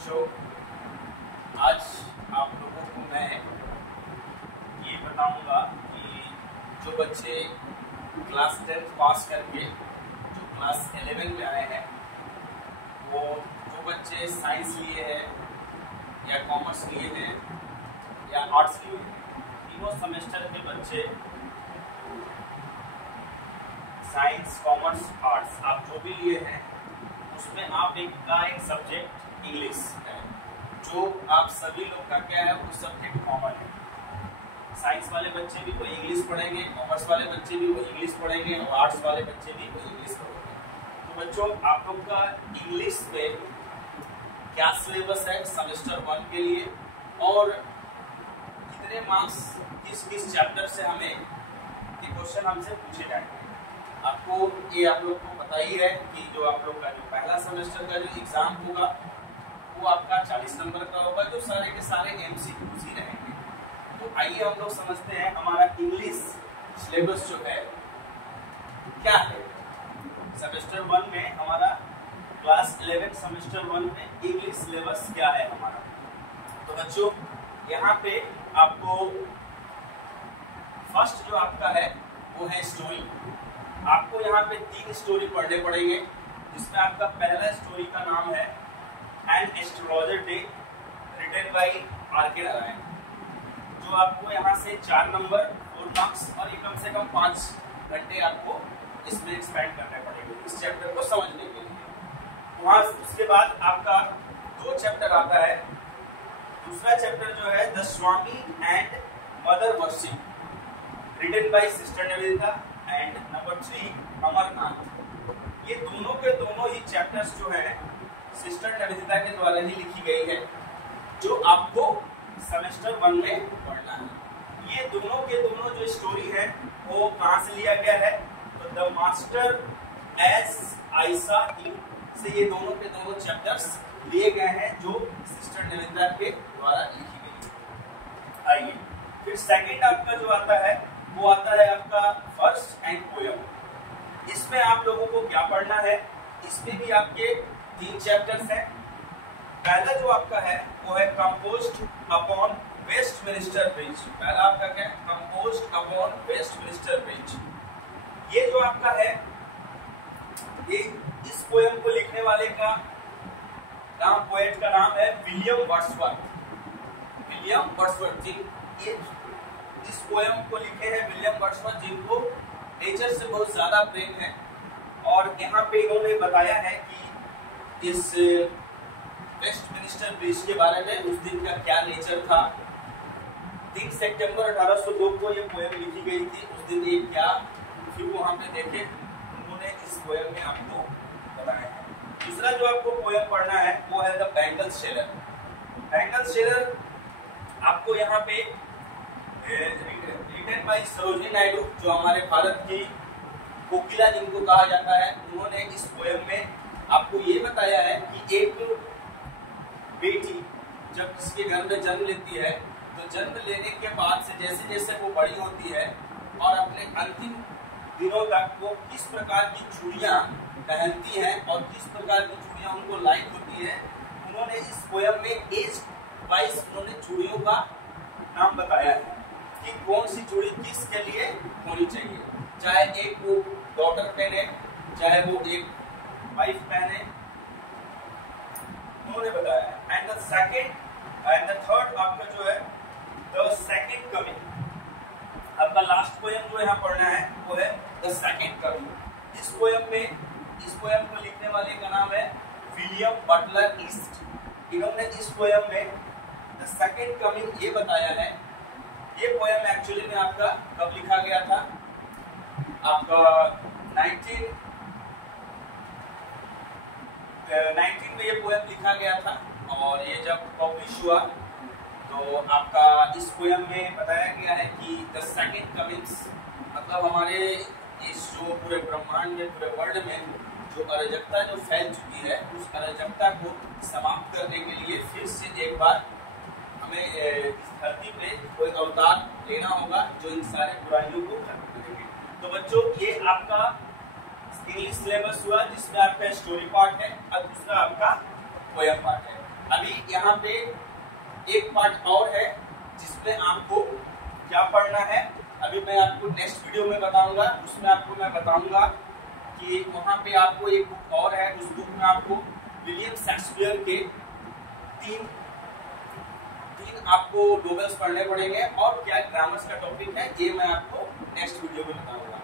बच्चों, आज आप लोगों को मैं ये बताऊंगा कि जो बच्चे क्लास 10 पास करके जो क्लास 11 में आए हैं, वो जो बच्चे साइंस लिए हैं या कॉमर्स लिए हैं या आर्ट्स लिए हैं, तीनों सेमेस्टर के बच्चे साइंस, कॉमर्स, आर्ट्स आप जो भी लिए हैं उसमें आप एक सब्जेक्ट इंग्लिश है, जो आप सभी लोग का क्या है वो सब्जेक्ट कॉमन है। साइंस वाले बच्चे भी वो इंग्लिश पढ़ेंगे, कॉमर्स वाले बच्चे भी वो इंग्लिश पढ़ेंगे और आर्ट्स वाले बच्चे भी वो इंग्लिश पढ़ेंगे। तो बच्चों, आप लोग का इंग्लिश में क्या सिलेबस है सेमेस्टर 1 के लिए और कितने मार्क्स किस किस चैप्टर से हमें ये क्वेश्चन हमसे पूछे जाएंगे। आपको ये आप लोग को पता ही है कि जो आप लोग का जो पहला सेमेस्टर का जो एग्जाम होगा वो आपका 40 नंबर का होगा, जो सारे के सारे MCQs ही रहेंगे। तो आइए हम लोग समझते हैं हमारा इंग्लिश सिलेबस जो है क्या है। सेमेस्टर 1 में हमारा क्लास 11 सेमेस्टर 1 में इंग्लिश सिलेबस क्या है हमारा। तो बच्चों, यहाँ पे आपको फर्स्ट जो आपका है वो है स्टोरी। आपको यहाँ पे 3 स्टोरी पढ़ने पड़ेंगे, जिसमें आपका पहला स्टोरी का नाम है an astrologer day, written by R.K. Narayan, जो आपको यहाँ से 4 नंबर 4 मार्क्स और ये कम से कम 5 घंटे आपको इसमें एक्सपेंड करने पड़ेंगे इस चैप्टर को समझने के लिए। वहाँ उसके बाद आपका 2 चैप्टर आता है। दूसरा चैप्टर जो है the Swami and mother worship, written by sister Nivedita, and number 3 Amarnath. ये दोनों के दोनों ही चैप्टर्स जो है सिस्टर निवेदिता के द्वारा ही लिखी गई है, जो आपको सेमेस्टर 1 में पढ़ना है। ये दोनों के दोनों जो स्टोरी है वो कहाँ से लिया गया है, तो द मास्टर एस आयशा से ये दोनों के दोनों चैप्टर्स लिए गए हैं, जो सिस्टर निवेदिता के द्वारा लिखी गई है। आइए फिर सेकंड आपका जो आता है वो आता है आपका फर्स्ट एंड पोयम। इसमें आप लोगों को क्या पढ़ना है, इसमें भी आपके 3 चैप्टर्स हैं। पहला जो आपका है वो है कंपोज्ड अपॉन वेस्टमिनिस्टर ब्रिज। पहला आपका क्या है, कंपोज्ड अपॉन वेस्टमिनिस्टर ब्रिज। ये जो आपका है, ये इस पोयम को लिखने वाले का नाम, पोएट का नाम है विलियम वर्ड्सवर्थ। विलियम वर्ड्सवर्थ जी इस पोयम को लिखे हैं विलियम वर्ड्सवर्थ, जिनको नेचर से बहुत ज्यादा प्रेम है। और यहाँ पे इन्होंने बताया है कि इस वेस्टमिनिस्टर ब्रिज के बारे में उस दिन का क्या नेचर था। 3 सितंबर 1802 को ये पोयम लिखी गई थी। उस दिन ये क्या फिर वहां पे देखे उन्होंने इस पोयम में आपको बताया है। दूसरा जो आपको पोयम पढ़ना है वो है the bangle Shelar. Bangle Shelar आपको यहाँ पे रिटन बाय सरोजिनी नायडू, जो हमारे भारत की कोकिला जिनको कहा जाता है, उन्होंने इस पोयम में आपको ये बताया है कि एक बेटी जब किसके घर में जन्म लेती है, तो जन्म लेने के बाद से जैसे जैसे वो बड़ी होती है और अपने अंतिम दिनों तक वो किस प्रकार की चूड़ियां पहनती हैं और किस प्रकार की चूड़ियां उनको लाइक होती है, उन्होंने इस पोयम में एज वाइज उन्होंने चूड़ियों का नाम बताया है कि कौन सी चूड़ी किसके लिए होनी चाहिए, चाहे एक वो डॉटर पहने, चाहे वो एक वाइफ पहने, उन्होंने बताया है। And the second and the third आपका जो है द सेकंड कमिंग। आपका लास्ट पोयम जो यहाँ पढ़ना है वो है द सेकंड कमिंग। इस पोयम को लिखने वाले का नाम है विलियम बटलर ईस्ट। इन्होंने इस पोयम में द सेकंड कमिंग ये बताया है। ये पोयम एक्चुअली में आपका कब लिखा गया था, आपका 19 में ये पोयम लिखा गया था। और ये जब पब्लिश हुआ तो आपका इस पोयम में बताया गया है कि द सेकंड कमिंग्स मतलब हमारे इस जो पूरे ब्रह्मांड में, पूरे वर्ल्ड में जो अराजकता जो फैल चुकी है, उस अराजकता को समाप्त करने के लिए फिर से एक बार हमें इस धरती पे कोई अवतार लेना होगा जो इन सारे बुराइयों को खत्म करेंगे। तो बच्चों, ये आपका इंग्लिश सिलेबस हुआ, जिसमें आपका स्टोरी पार्ट है और दूसरा आपका पोयम पार्ट है। अभी यहाँ पे एक पार्ट और है जिसमें आपको क्या पढ़ना है, अभी मैं आपको नेक्स्ट वीडियो में बताऊंगा। उसमें आपको मैं बताऊंगा कि वहां पे आपको एक बुक और है, उस बुक में आपको विलियम शेक्सपियर के तीन आपको नॉवेल्स पढ़ने पड़ेंगे और क्या ग्रामर्स का टॉपिक है ये मैं आपको नेक्स्ट वीडियो में बताऊंगा।